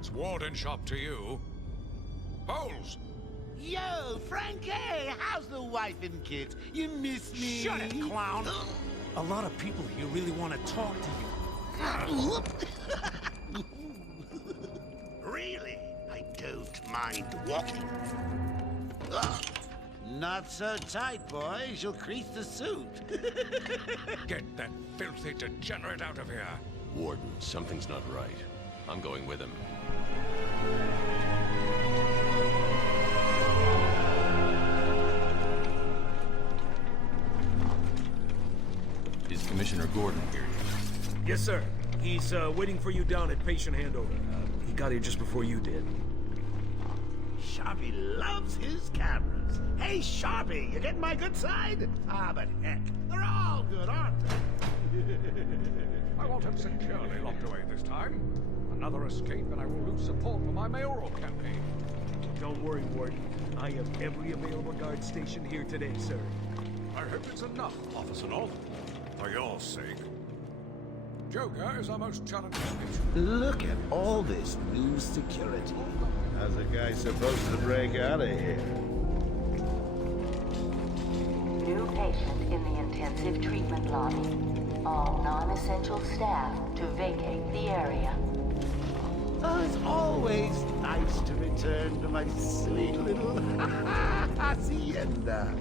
That's Warden Shop to you. Bowles! Yo, Frankie, how's the wife and kids? You miss me? Shut it, clown! A lot of people here really want to talk to you. Really? I don't mind walking. Not so tight, boys. You'll crease the suit. Get that filthy degenerate out of here. Warden, something's not right. I'm going with him. Is Commissioner Gordon here yet? Yes, sir. He's waiting for you down at patient handover. He got here just before you did. Sharpie loves his cameras. Hey, Sharpie, you getting my good side? Ah, but heck, they're all good, aren't they? I want him securely locked away this time. Another escape and I will lose support for my mayoral campaign. Don't worry, Warden. I have every available guard station here today, sir. I hope it's enough, Officer North. For your sake. Joker is our most challenging patient. Look at all this new security. How's a guy supposed to break out of here? New patient in the intensive treatment lobby. All non-essential staff to vacate the area. Oh, it's always nice to return to my sweet little hacienda.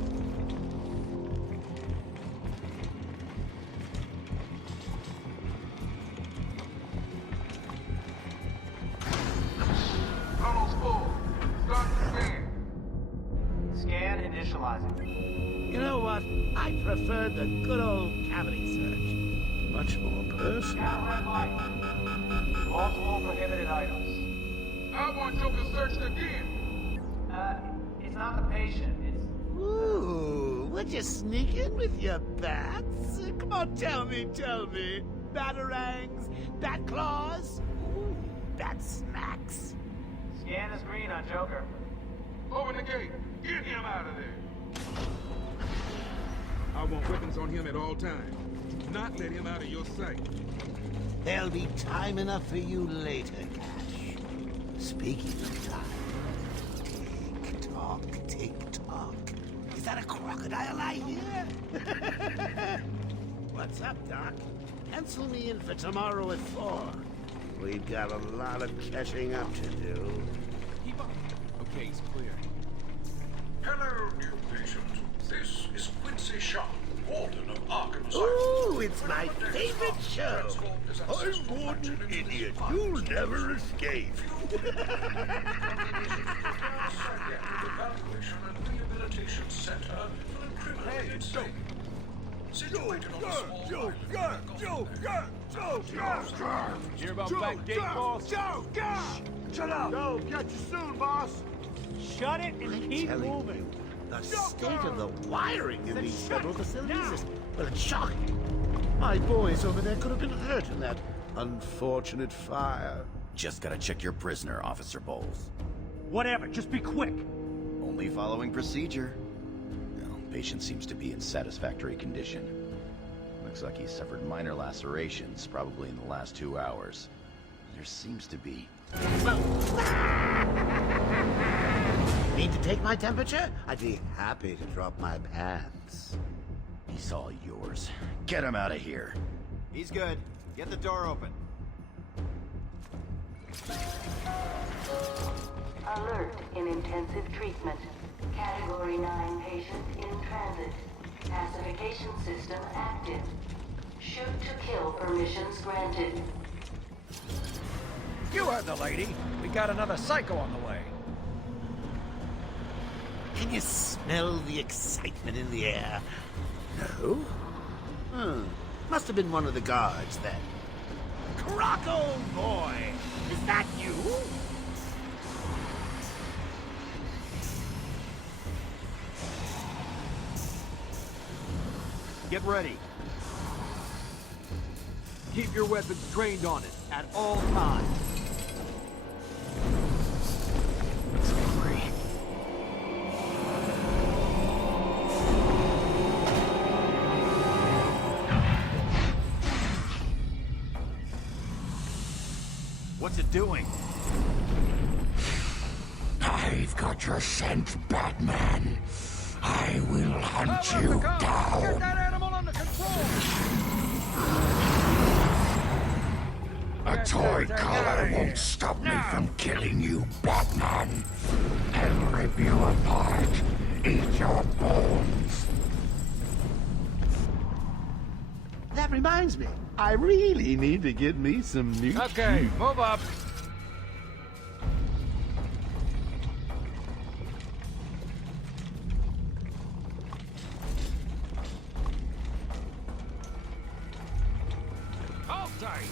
Tunnel's full. Start the scan. Scan initializing. You know what? I prefer the good old cavity search. Much more personal. Now red light. Multiple prohibited items. I want Joker searched again. It's not the patient. It's... Ooh, would you sneak in with your bats? Come on, tell me. Batarangs, bat claws, ooh, bat smacks. Scan is green on Joker. Open the gate. Get him out of there. I want weapons on him at all times. Do not let him out of your sight. There'll be time enough for you later, Cash. Speaking of time, tick-tock. Is that a crocodile I hear? What's up, Doc? Pencil me in for tomorrow at 4. We've got a lot of catching up to do. Keep up. Okay, it's clear. Hello, new patient. This is Quincy Sharp, Warden of Arkham Asylum. Ooh, it's my favorite show. I'm Warden Idiot. You'll never escape. Evaluation and Rehabilitation Center for criminally insane. Situated on a small island. Hear about back gate, boss? Shut up! Yo, catch you soon, boss. Shut it and keep telling moving. The state of the wiring in these federal facilities is, well, it's shocking. My boys over there could have been hurt in that unfortunate fire. Just gotta check your prisoner, Officer Bowles. Whatever, just be quick. Only following procedure. Well, patient seems to be in satisfactory condition. Looks like he suffered minor lacerations, probably in the last 2 hours. There seems to be... Need to take my temperature? I'd be happy to drop my pants. He's all yours. Get him out of here. He's good. Get the door open. Alert in intensive treatment. Category 9 patient in transit. Pacification system active. Shoot to kill permissions granted. You heard the lady. We got another psycho on the way. Can you smell the excitement in the air? No? Must have been one of the guards then. Croco boy! Is that you? Get ready. Keep your weapons trained on it at all times. What's it doing? I've got your scent, Batman. I will hunt you Get down. that animal under control! A toy collar won't stop me from killing you, Batman. I'll rip you apart, eat your bones. That reminds me, I really need to get me some new Okay, move up. Hold tight!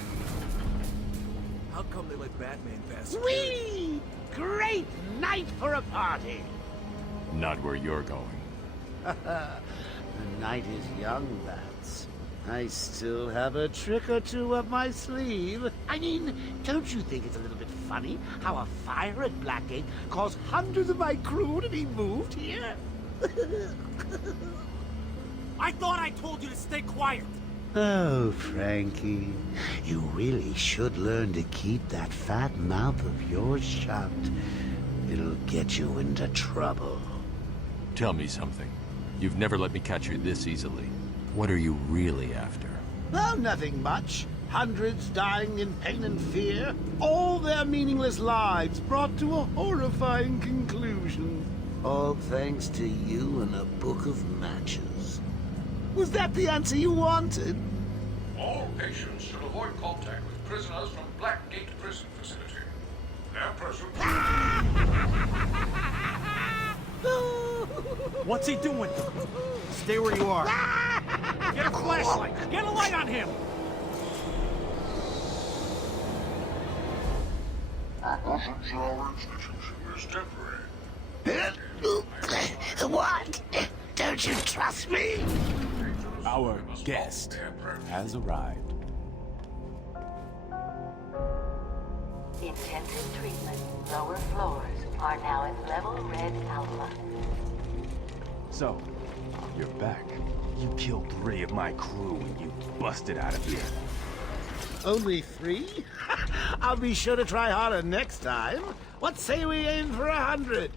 How come they let Batman pass? security? Whee! Great night for a party! Not where you're going. The night is young, Bats. I still have a trick or two up my sleeve. I mean, don't you think it's a little bit funny how a fire at Blackgate caused hundreds of my crew to be moved here? I thought I told you to stay quiet. Oh, Frankie, you really should learn to keep that fat mouth of yours shut. It'll get you into trouble. Tell me something. You've never let me catch you this easily. What are you really after? Oh, nothing much. Hundreds dying in pain and fear. All their meaningless lives brought to a horrifying conclusion. All thanks to you and a book of matches. Was that the answer you wanted? All patients should avoid contact with prisoners from Blackgate Prison Facility. Their presence... What's he doing? Stay where you are. Get a flashlight. Get a light on him. Our institution is temporary. What? Don't you trust me? Our guest has arrived. Intensive treatment. Lower floors are now at level red alpha. So, you're back. You killed 3 of my crew when you busted out of here. Only 3? I'll be sure to try harder next time. What say we aim for 100?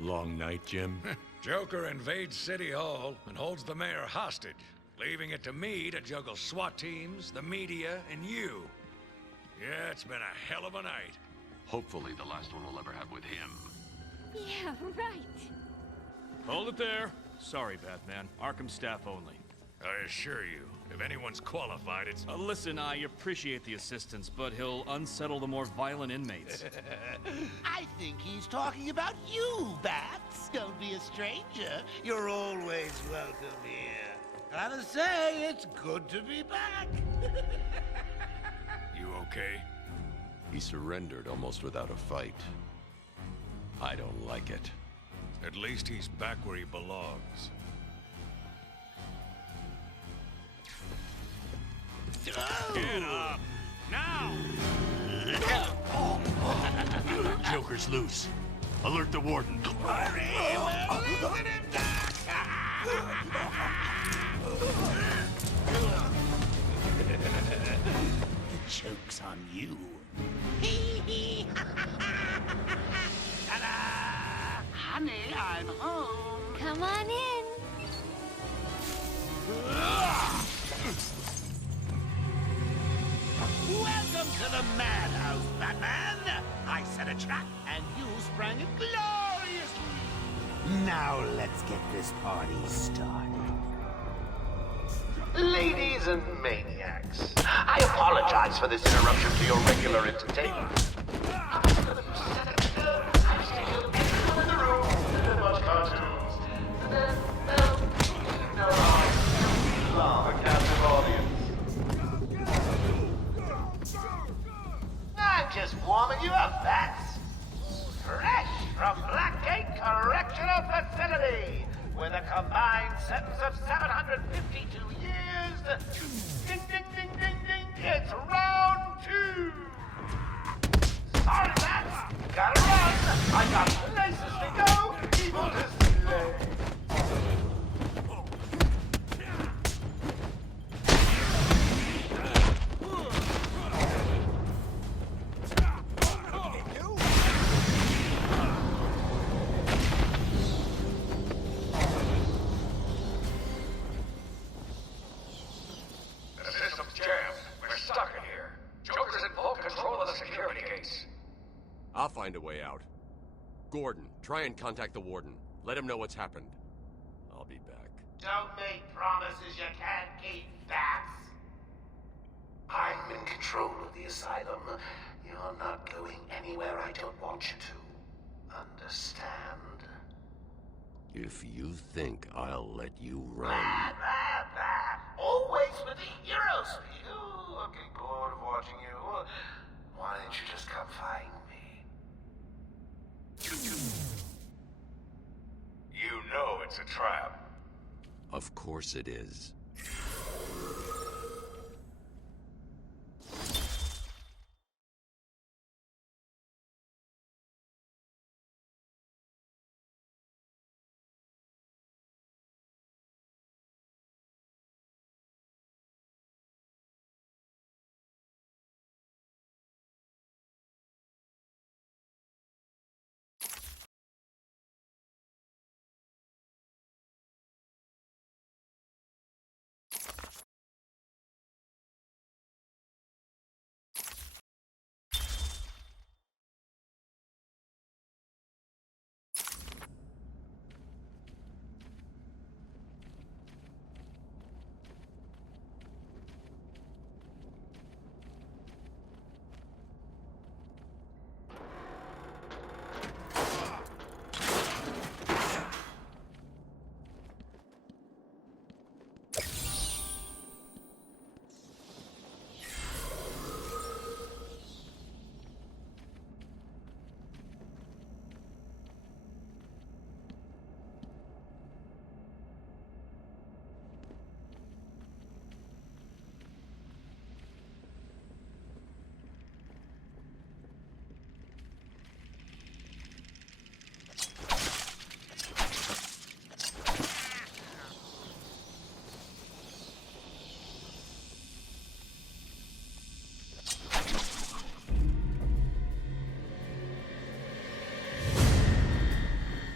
Long night, Jim? Joker invades City Hall and holds the mayor hostage, leaving it to me to juggle SWAT teams, the media, and you. Yeah, it's been a hell of a night. Hopefully the last one we'll ever have with him. Yeah, right. Hold it there. Sorry, Batman. Arkham staff only. I assure you, if anyone's qualified, it's... Listen, I appreciate the assistance, but he'll unsettle the more violent inmates. I think he's talking about you, Bats. Don't be a stranger. You're always welcome here. Gotta say, it's good to be back. You okay? He surrendered almost without a fight. I don't like it. At least he's back where he belongs. Get up! Now! Joker's loose. Alert the warden. The joke's on you. Ta-da! Honey, I'm home. Come on in. Welcome to the Madhouse, Batman! I set a trap, and you sprang it gloriously! Now let's get this party started. Ladies and maniacs, I apologize for this interruption to your regular entertainment. I'm still everyone in the room to watch cartoons. No, love a captive audience. I'm just warming you up, Bats. Fresh from Blackgate Correctional Facility, with a combined sentence of 752 years. Ding, ding, ding, ding, ding. It's round 2. Sorry, Bats. Gotta run. I got places to go, people to slay. find a way out. Gordon, try and contact the warden. Let him know what's happened. I'll be back. Don't make promises you can't keep, Bats. I'm in control of the asylum. You're not going anywhere I don't want you to. Understand? If you think I'll let you run... Always with the hero speed. Ooh, I'm getting bored of watching you. Why don't you just come find me? You know it's a trap. Of course it is.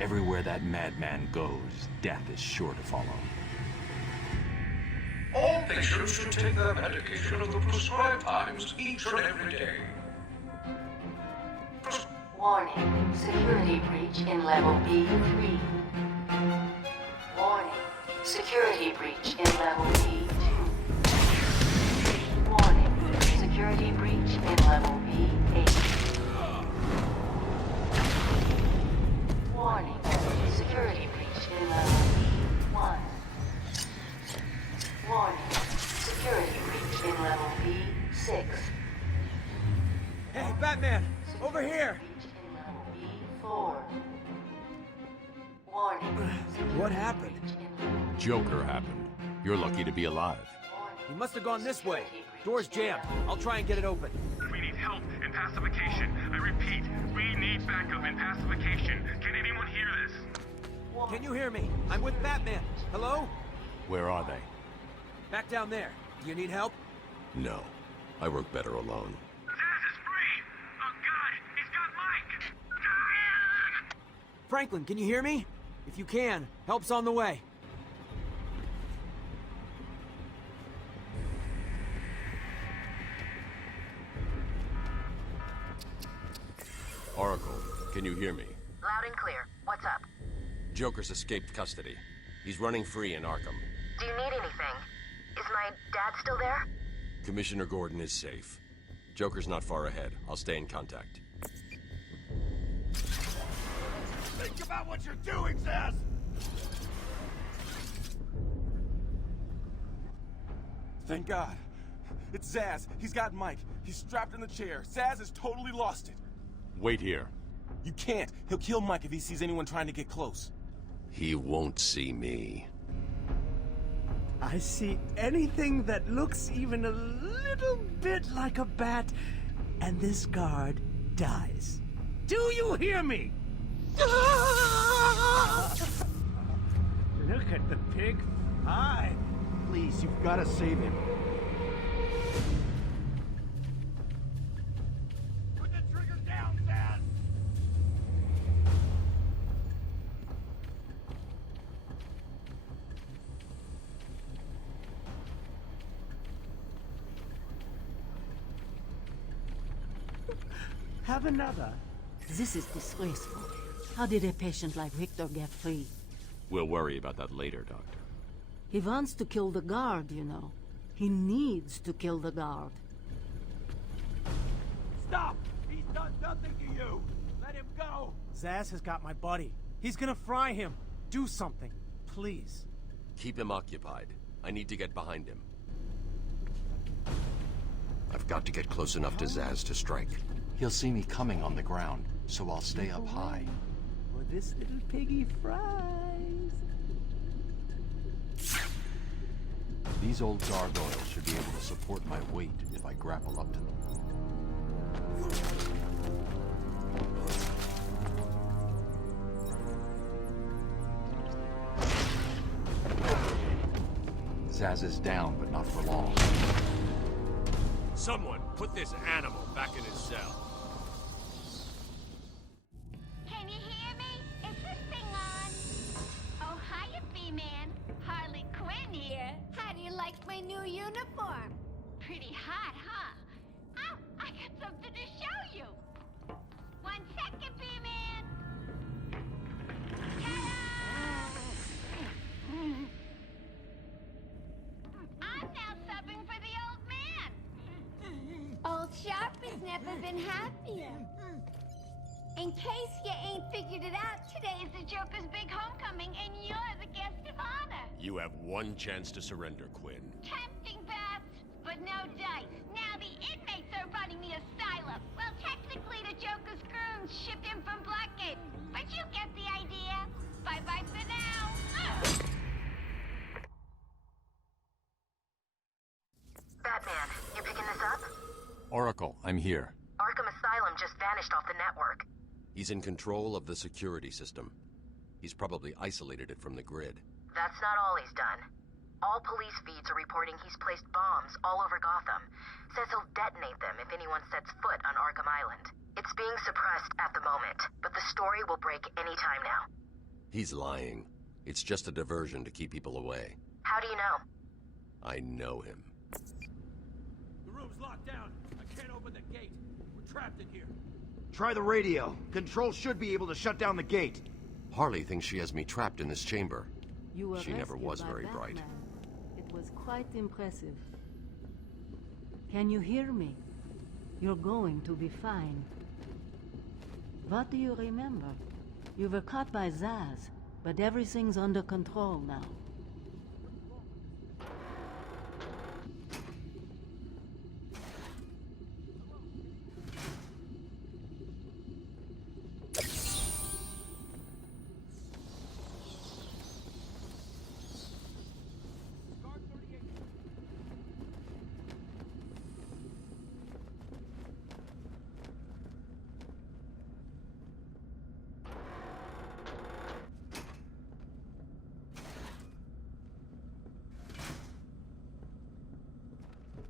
Everywhere that madman goes, death is sure to follow. All patients should take their medication at the prescribed times each and every day. Warning. Security breach in level B3. Warning. Security breach in level B2. Warning. Security breach in level B8. Warning. Security breach in level B1. Warning. Security breach in level B6. Hey, Batman! Over here! B4. Warning. What happened? Joker happened. You're lucky to be alive. He must have gone this way. Door's jammed. I'll try and get it open. We need help and pacification. I repeat, we need backup and pacification. Can anyone hear this? Can you hear me? I'm with Batman. Hello? Where are they? Back down there. Do you need help? No. I work better alone. Zsasz is free! Oh God, he's got Mike! Franklin, can you hear me? If you can, help's on the way. Oracle, can you hear me? Loud and clear. What's up? Joker's escaped custody. He's running free in Arkham. Do you need anything? Is my dad still there? Commissioner Gordon is safe. Joker's not far ahead. I'll stay in contact. Think about what you're doing, Zsasz! Thank God. It's Zsasz. He's got Mike. He's strapped in the chair. Zsasz has totally lost it. Wait here. You can't. He'll kill Mike if he sees anyone trying to get close. He won't see me. I see anything that looks even a little bit like a bat, and this guard dies. Do you hear me? Look at the pig pie. Please, you've got to save him. Put the trigger down, Zsasz! Have another. This is disgraceful. How did a patient like Victor get free? We'll worry about that later, Doctor. He wants to kill the guard, you know. He needs to kill the guard. Stop! He's done nothing to you! Let him go! Zsasz has got my buddy. He's gonna fry him. Do something, please. Keep him occupied. I need to get behind him. I've got to get close enough to Zsasz to strike. He'll see me coming on the ground, so I'll stay up high. For this little piggy fries. These old gargoyles should be able to support my weight if I grapple up to them. Zsasz is down, but not for long. Someone put this animal back in his cell. Can you hear me? Is this thing on? Oh, hiya, B-Man. Harley Quinn here. How do you like my new uniform? Pretty hot, huh? Oh, I got something to show you. 1 second, B-Man. I'm now subbing for the old man. Old Sharp has never been happier. In case you ain't figured it out, today is the Joker's big homecoming, and you're the guest of honor. You have one chance to surrender, Quinn. Tempting, Bats, but no dice. Now the inmates are running the asylum. Well, technically the Joker's goons shipped in from Blackgate, but you get the idea. Bye-bye for now. Batman, you picking this up? Oracle, I'm here. Arkham Asylum just vanished off the network. He's in control of the security system. He's probably isolated it from the grid. That's not all he's done. All police feeds are reporting he's placed bombs all over Gotham. Says he'll detonate them if anyone sets foot on Arkham Island. It's being suppressed at the moment, but the story will break any time now. He's lying. It's just a diversion to keep people away. How do you know? I know him. The room's locked down. I can't open the gate. We're trapped in here. Try the radio. Control should be able to shut down the gate. Harley thinks she has me trapped in this chamber. You were She never rescued was by very Batman. bright. It was quite impressive. Can you hear me? You're going to be fine. What do you remember? You were caught by Zsasz, but everything's under control now.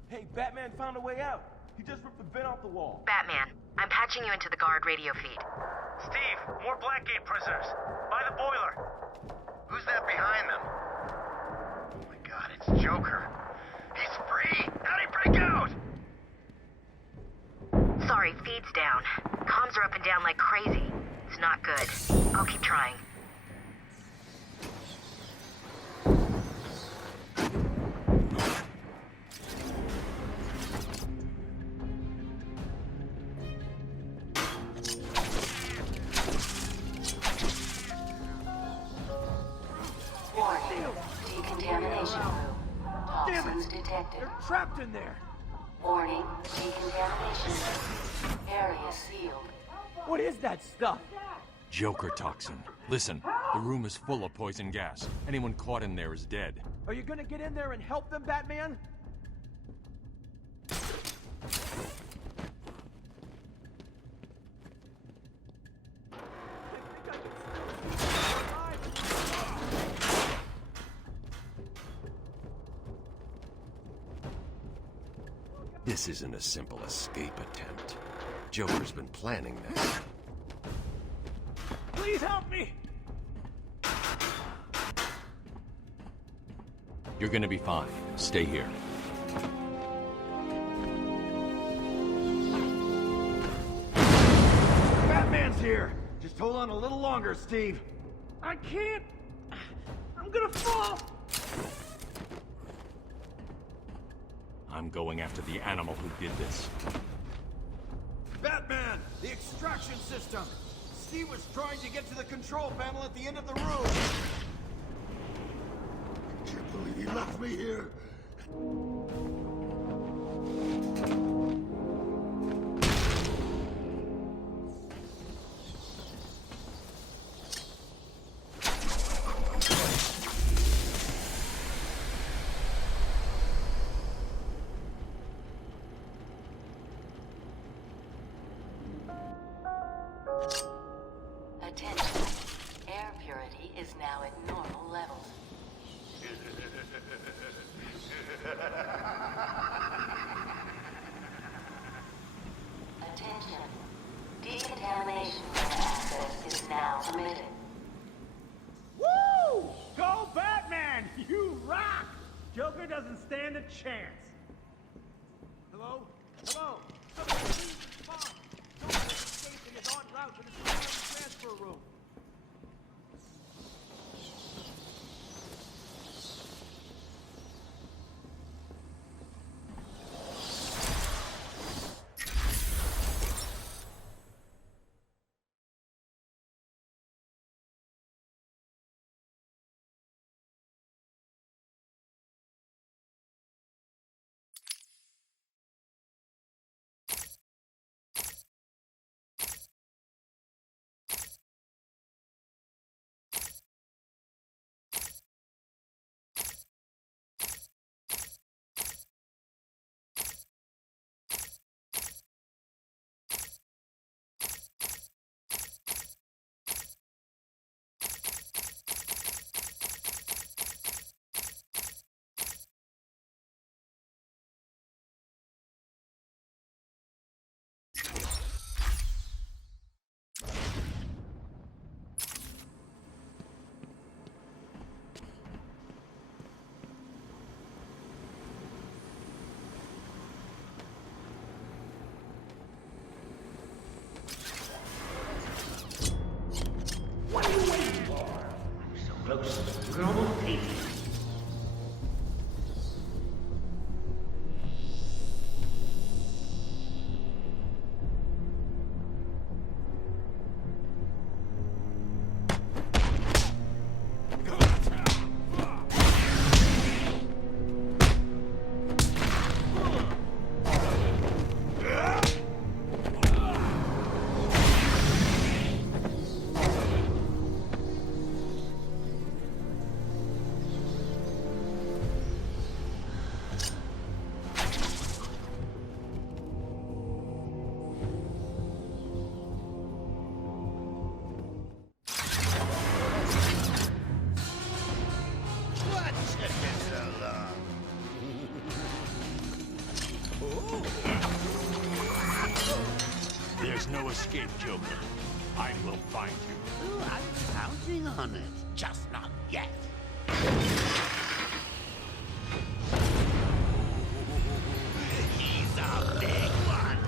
Hey, Batman found a way out. He just ripped the vent off the wall. Batman, I'm patching you into the guard radio feed. Steve, more Blackgate prisoners. By the boiler. Who's that behind them? Oh my god, it's Joker. He's free! How'd he break out? Sorry, feed's down. Comms are up and down like crazy. It's not good. I'll keep trying. Decontamination room. Toxins detected. They're trapped in there. Warning, decontamination room. Area sealed. What is that stuff? Joker toxin. Listen, the room is full of poison gas. Anyone caught in there is dead. Are you gonna get in there and help them, Batman? This isn't a simple escape attempt. Joker's been planning this. Please help me! You're gonna be fine. Stay here. Batman, here. Just hold on a little longer, Steve. I can't. I'm gonna fall. I'm going after the animal who did this. Batman! The extraction system! Steve was trying to get to the control panel at the end of the room! I can't believe he left me here! Attention. Air purity is now at normal levels. Attention. Decontamination access is now permitted. Woo! Go Batman! You rock! Joker doesn't stand a chance. Hello? Hello? Somebody please respond. Joker station is en route to the security transfer room. What are you waiting for? I'm so close to global peace. There's no escape, Joker. I will find you. Oh, I'm counting on it. Just not yet. He's a big one.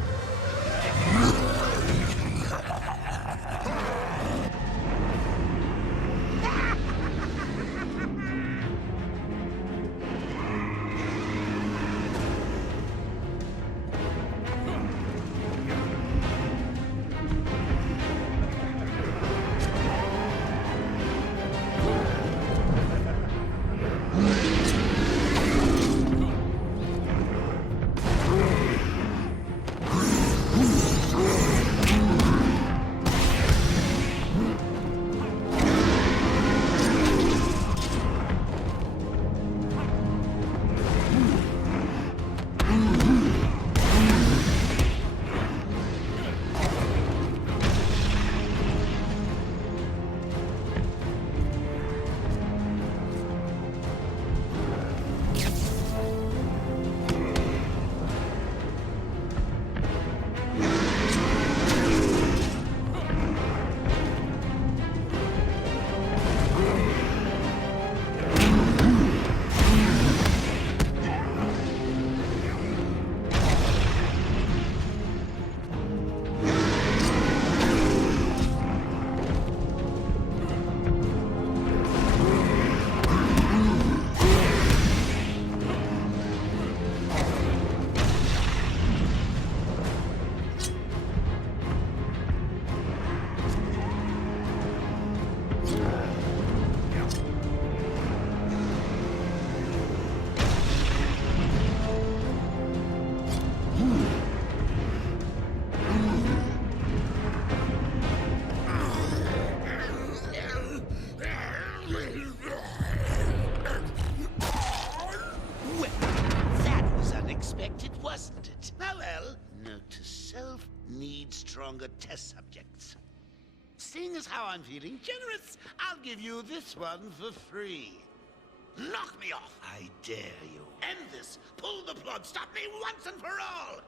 need stronger test subjects. Seeing as how I'm feeling generous, I'll give you this one for free. Knock me off, I dare you. End this. Pull the plug. Stop me once and for all.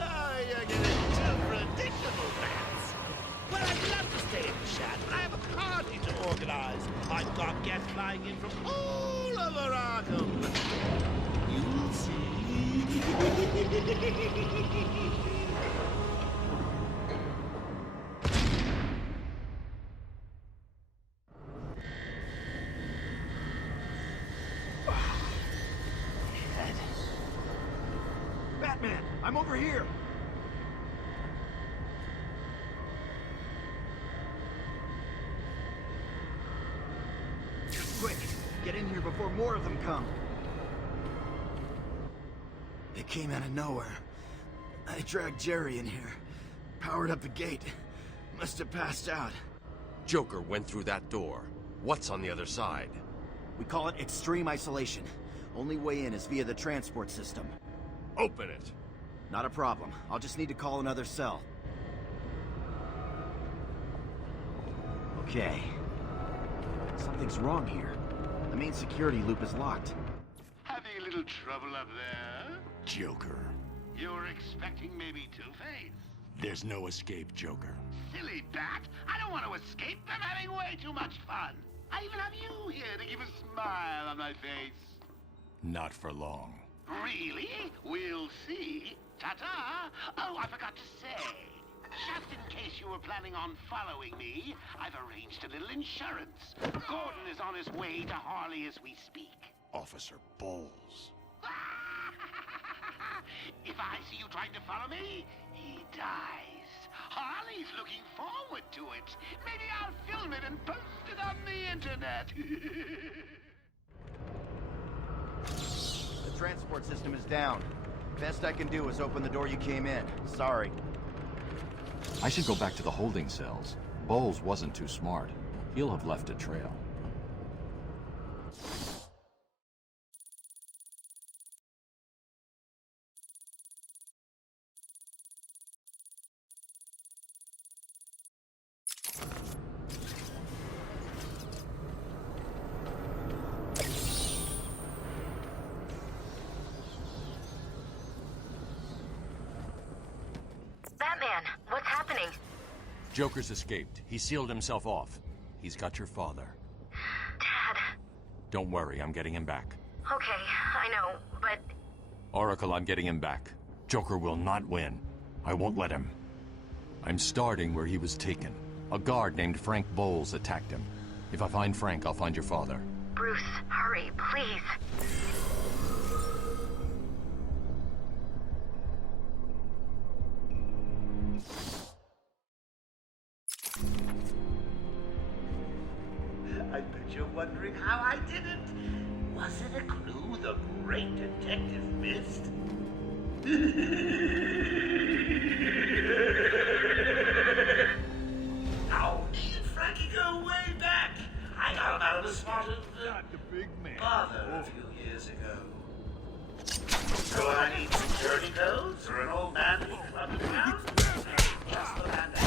Oh, you're getting too predictable, Bats. Well, I'd love to stay and chat, but I have a party to organize. I've got guests flying in from all over Arkham. You'll see. Batman, I'm over here. Quick, get in here before more of them come. It came out of nowhere. I dragged Jerry in here, powered up the gate. Must have passed out. Joker went through that door. What's on the other side? We call it extreme isolation. Only way in is via the transport system. Open it. Not a problem. I'll just need to call another cell. Okay. Something's wrong here. The main security loop is locked. Having a little trouble up there? Joker. You're expecting maybe Two-Face? There's no escape, Joker. Silly bat! I don't want to escape. I'm having way too much fun. I even have you here to give a smile on my face. Not for long. Really? We'll see. Ta-ta! Oh, I forgot to say. Just in case you were planning on following me, I've arranged a little insurance. Gordon is on his way to Harley as we speak. Officer Bowles. If I see you trying to follow me, he dies. Harley's looking forward to it. Maybe I'll film it and post it on the internet. The transport system is down. Best I can do is open the door you came in. Sorry. I should go back to the holding cells. Bowles wasn't too smart. He'll have left a trail. Batman, what's happening? Joker's escaped. He sealed himself off. He's got your father. Dad. Don't worry, I'm getting him back. Okay, I know, but... Oracle, I'm getting him back. Joker will not win. I won't let him. I'm starting where he was taken. A guard named Frank Bowles attacked him. If I find Frank, I'll find your father. Bruce, hurry, please. I bet you're wondering how I did it. Was it a clue the great detective missed? Now, me and Frankie go way back. I got him out of the spot of the big man bother a few years ago. So I need security codes or an old man to be clubbed around? Just the man to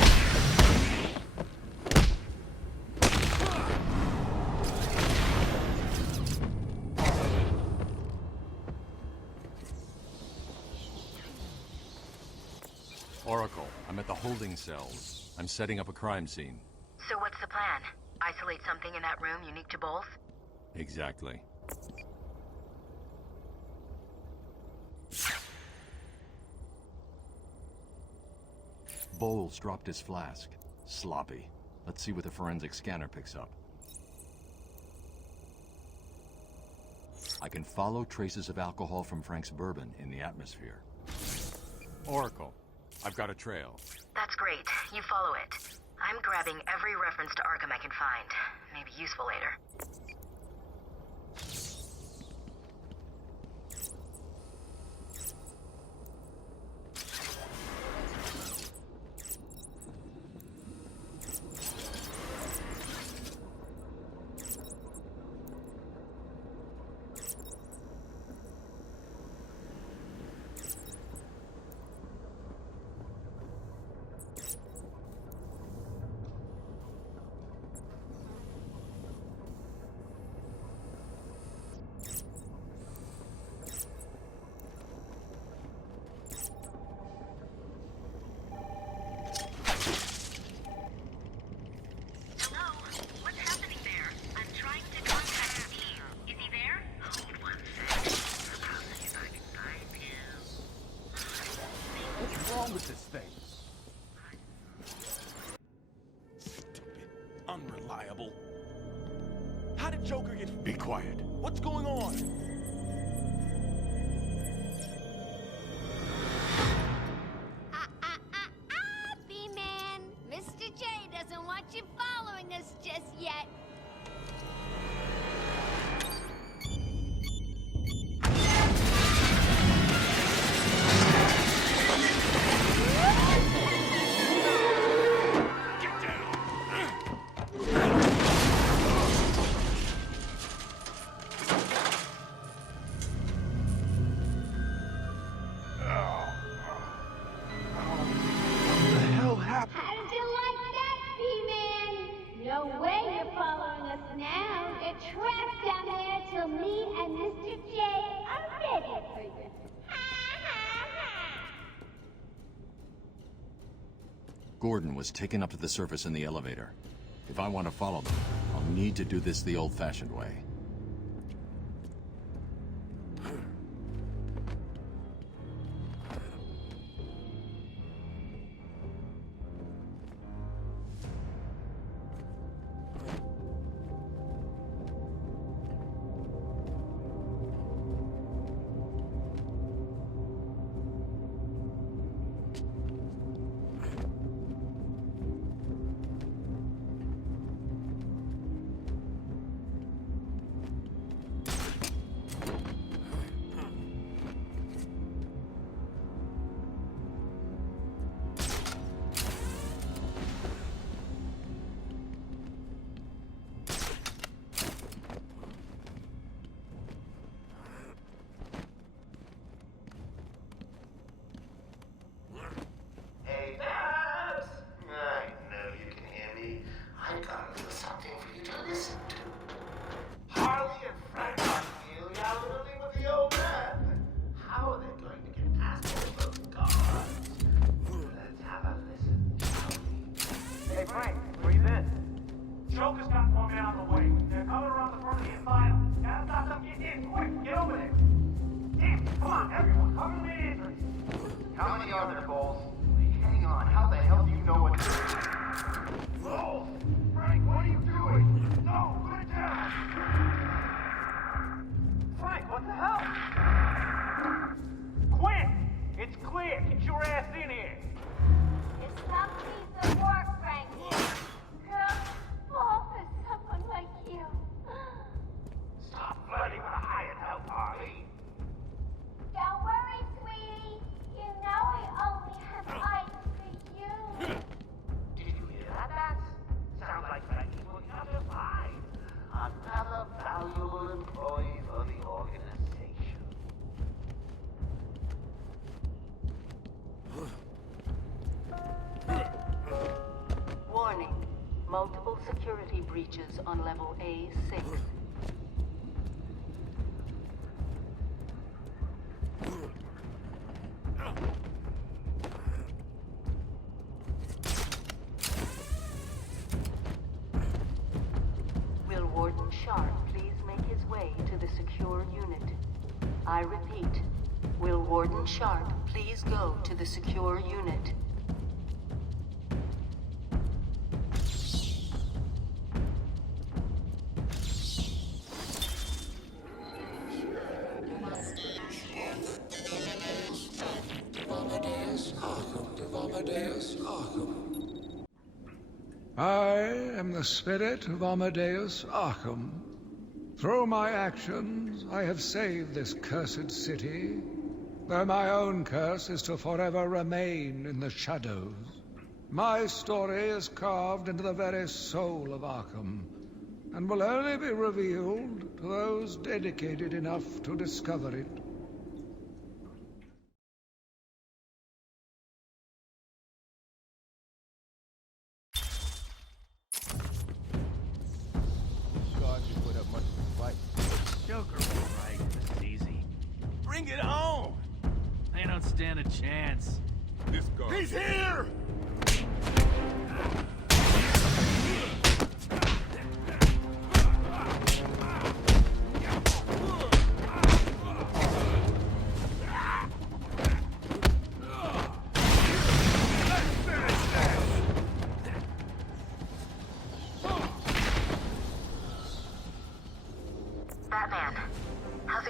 Oracle, I'm at the holding cells. I'm setting up a crime scene. So what's the plan? Isolate something in that room unique to Bowles? Exactly. Bowles dropped his flask. Sloppy. Let's see what the forensic scanner picks up. I can follow traces of alcohol from Frank's bourbon in the atmosphere. Oracle, I've got a trail. That's great. You follow it. I'm grabbing every reference to Arkham I can find. Maybe useful later. did Joker get... Be quiet. What's going on? B-Man. Mr. J doesn't want you following us just yet. Gordon was taken up to the surface in the elevator. If I want to follow them, I'll need to do this the old-fashioned way. Joker's got more men on the way. They're coming around the front of the asylum. Gotta stop them getting in. Quick, get over there. Damn, come on, everyone, cover the main entrance. How many are there, Bowles? Hang on, how the hell do you know what to do? Bowles! Frank, what are you doing? No, put it down! Frank, what the hell? Quinn! It's clear. Get your ass in here. It's not piece of work, Frank. Girls fall for someone like you. Stop flirting with a hired help, Harley. Don't worry, sweetie. You know I only have eyes for you. Did you hear that? Sounds like Frankie's looking up his line. Another valuable employee for the organization. Warning. Multiple security breaches on level A6. Will Warden Sharp please make his way to the secure unit? I repeat, will Warden Sharp please go to the secure unit? I am the spirit of Amadeus Arkham. Through my actions, I have saved this cursed city, though my own curse is to forever remain in the shadows. My story is carved into the very soul of Arkham, and will only be revealed to those dedicated enough to discover it. Joker was right. This is easy. Bring it on! They don't stand a chance. This guy. He's here!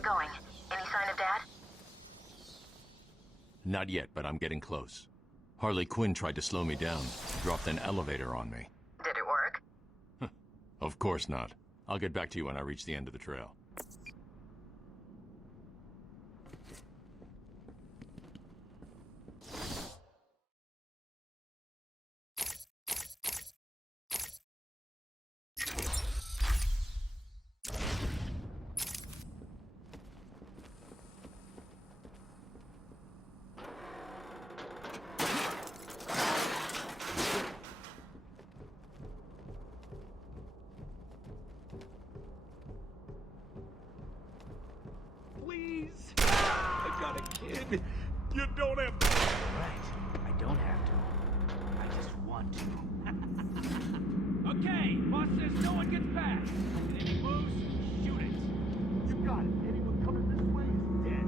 it going? Any sign of Dad? Not yet, but I'm getting close. Harley Quinn tried to slow me down, dropped an elevator on me. Did it work? Of course not. I'll get back to you when I reach the end of the trail. Please! I got a kid. You don't have to. Right. I don't have to. I just want to. Okay, boss says no one gets past. And if he moves, shoot it. You got it. Anyone coming this way is dead.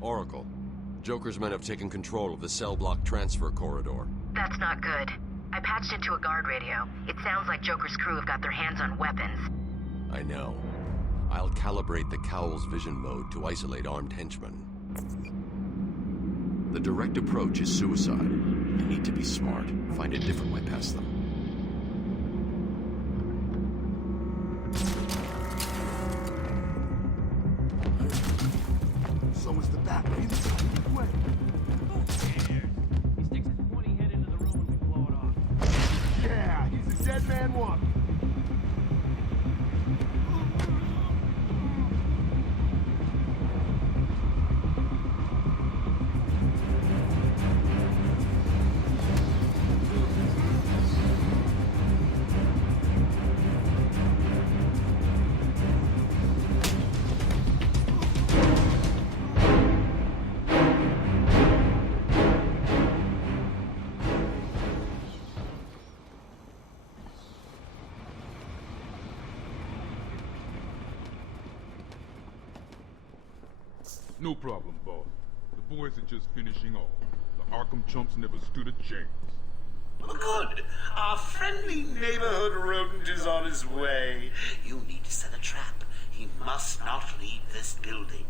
Oracle, Joker's men have taken control of the cell block transfer corridor. That's not good. I patched into a guard radio. It sounds like Joker's crew have got their hands on weapons. I know. I'll calibrate the Cowl's vision mode to isolate armed henchmen. The direct approach is suicide. You need to be smart. Find a different way past them. So is the bat lady. Way. He sticks his pointy head into the room and we blow it off. Yeah, he's a dead man walking. No problem, boss. The boys are just finishing off. The Arkham chumps never stood a chance. Good. Our friendly neighborhood rodent is on his way. You need to set a trap. He must not leave this building.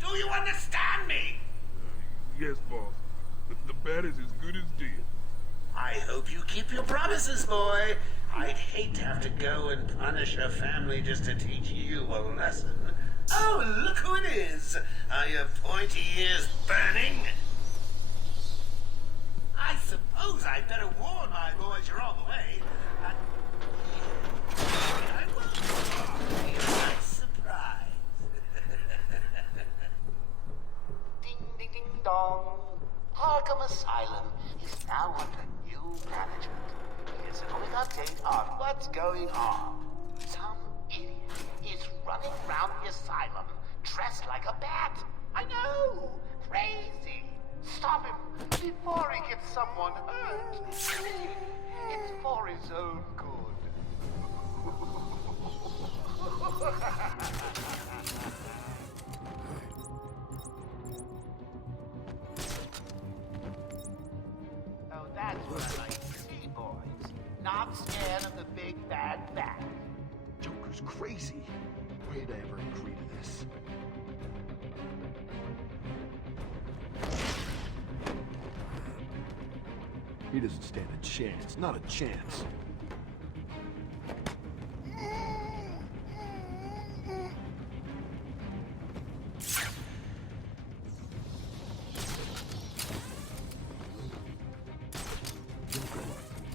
Do you understand me? Yes, boss. The bat is as good as dead. I hope you keep your promises, boy. I'd hate to have to go and punish a family just to teach you a lesson. Oh, look who it is. Are your pointy ears burning? I suppose I'd better warn my boys you're on the way. I will be a nice surprise. Ding, ding, ding, dong. Arkham Asylum is now under new management. Here's a quick update on what's going on. Some idiot is running around the asylum dressed like a bat. I know! Crazy! Stop him before he gets someone hurt. It's for his own good. Oh, that's what I like to see, boys. Not scared of the big bad bat. Joker's crazy. Why'd I ever agree to this? He doesn't stand a chance. Not a chance.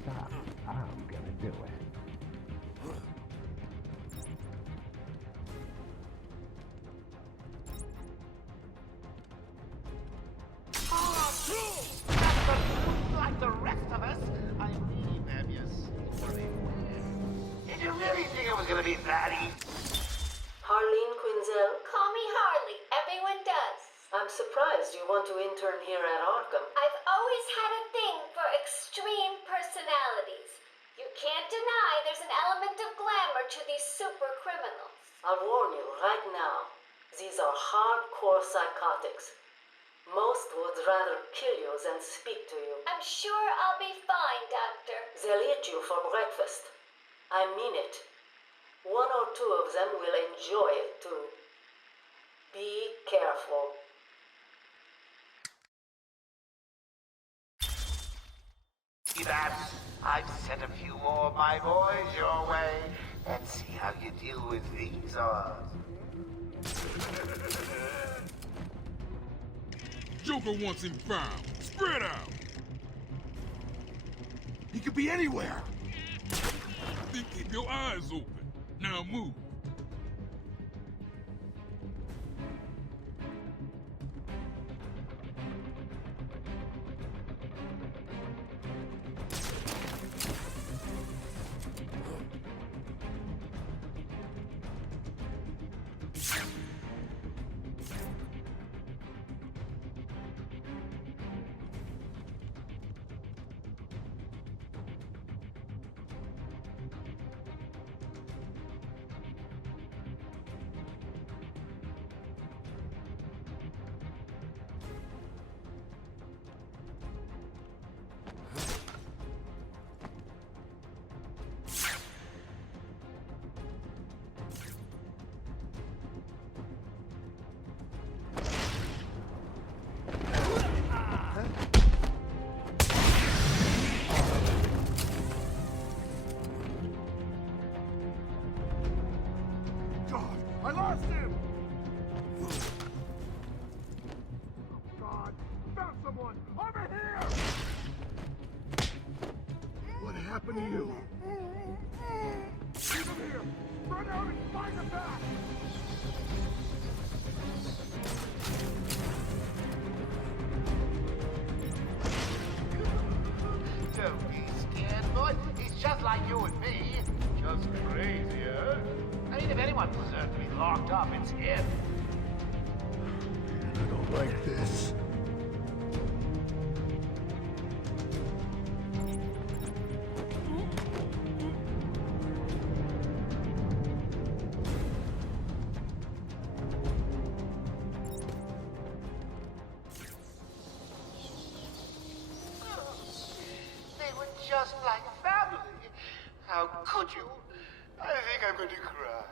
Stop. I'm gonna do it. Like the rest of us, I mean, did you really think it was gonna be that easy? Harleen Quinzel? Call me Harley. Everyone does. I'm surprised you want to intern here at Arkham. I've always had a thing for extreme personalities. You can't deny there's an element of glamour to these super criminals. I'll warn you right now. These are hardcore psychotics. Most would rather kill you than speak to you. I'm sure I'll be fine, Doctor. They'll eat you for breakfast. I mean it. One or two of them will enjoy it too. Be careful. See that? I've sent a few more of my boys your way. Let's see how you deal with these odds. Joker wants him found. Spread out. He could be anywhere. Then keep your eyes open. Now move. I lost him! Oh, God. Found someone! Over here! What happened to you? Keep him here! Run out and find him back! Don't be scared, boy. He's just like you and me. Just crazier. I mean, if anyone deserves to be locked up, it's him. I don't like this. They were just like family. How could you? I think I'm going to cry.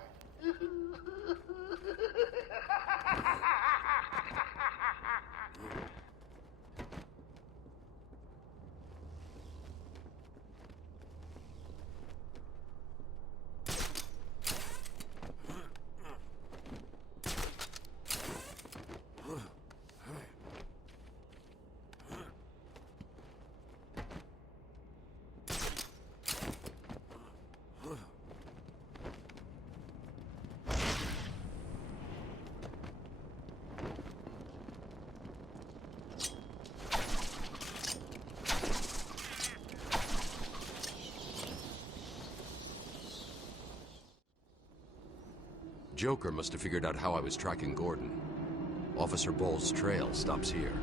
Joker must have figured out how I was tracking Gordon. Officer Bowles' trail stops here.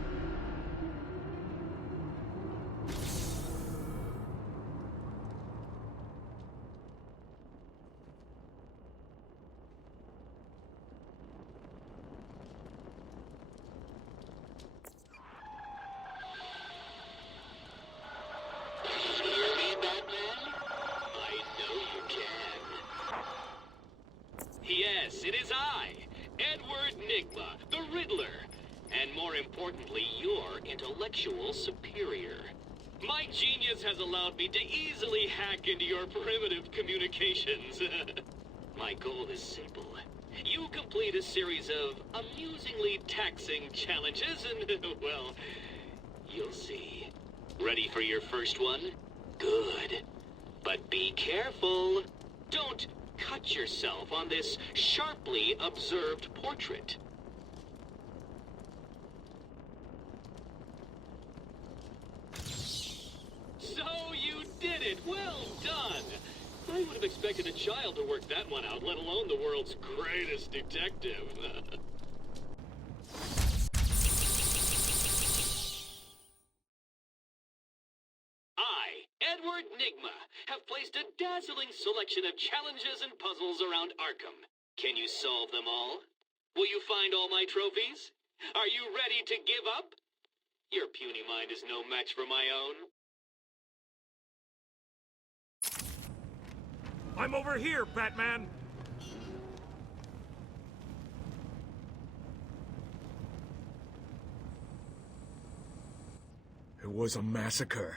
Yes, it is I, Edward Nigma, the Riddler, and more importantly, your intellectual superior. My genius has allowed me to easily hack into your primitive communications. My goal is simple. You complete a series of amusingly taxing challenges and, well, you'll see. Ready for your first one? Good. But be careful. Don't cut yourself on this sharply observed portrait. So you did it! Well done! I would have expected a child to work that one out, let alone the world's greatest detective. I, Edward Nigma, have placed a dazzling selection of challenges and puzzles around Arkham. Can you solve them all? Will you find all my trophies? Are you ready to give up? Your puny mind is no match for my own. I'm over here, Batman! It was a massacre.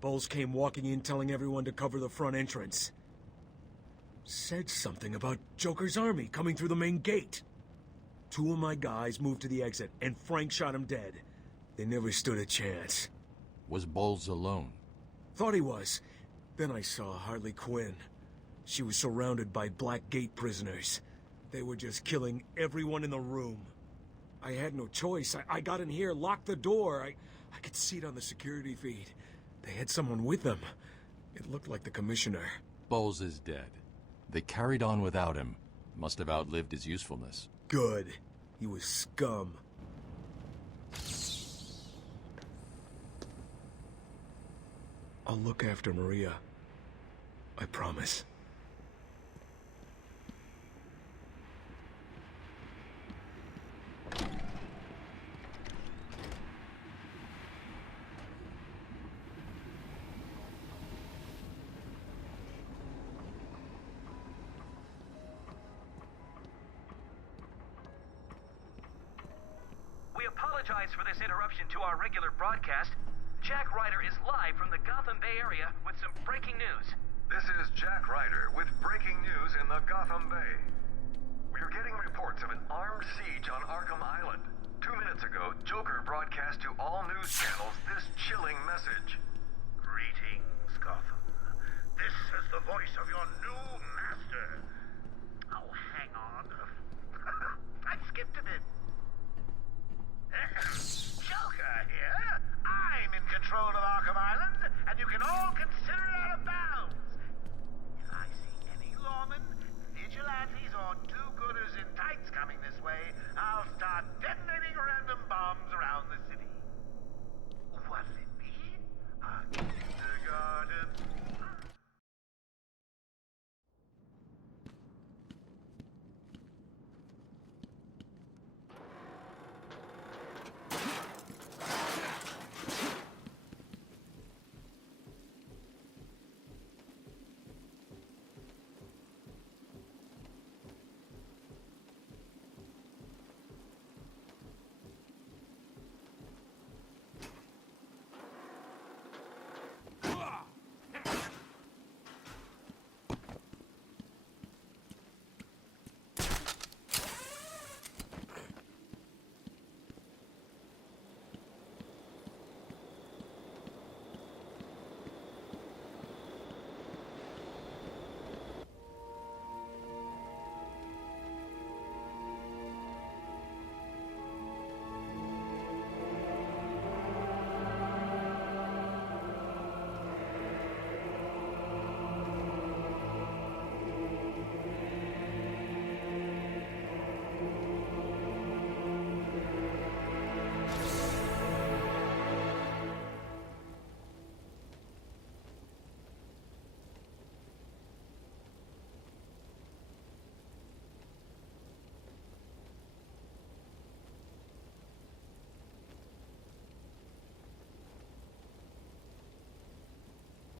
Bowles came walking in telling everyone to cover the front entrance. Said something about Joker's army coming through the main gate. 2 of my guys moved to the exit, and Frank shot him dead. They never stood a chance. Was Bowles alone? Thought he was. Then I saw Harley Quinn. She was surrounded by Black Gate prisoners. They were just killing everyone in the room. I had no choice. I got in here, locked the door. I could see it on the security feed. They had someone with them. It looked like the commissioner. Bowles is dead. They carried on without him. Must have outlived his usefulness. Good. He was scum. I'll look after Maria. I promise. We apologize for this interruption to our regular broadcast. Jack Ryder is live from the Gotham Bay area with some breaking news. This is Jack Ryder with breaking news in the Gotham Bay. We are getting reports of an armed siege on Arkham Island. 2 minutes ago, Joker broadcast to all news channels this chilling message. Greetings, Gotham. This is the voice of your new master. Oh, hang on. I skipped a bit. Joker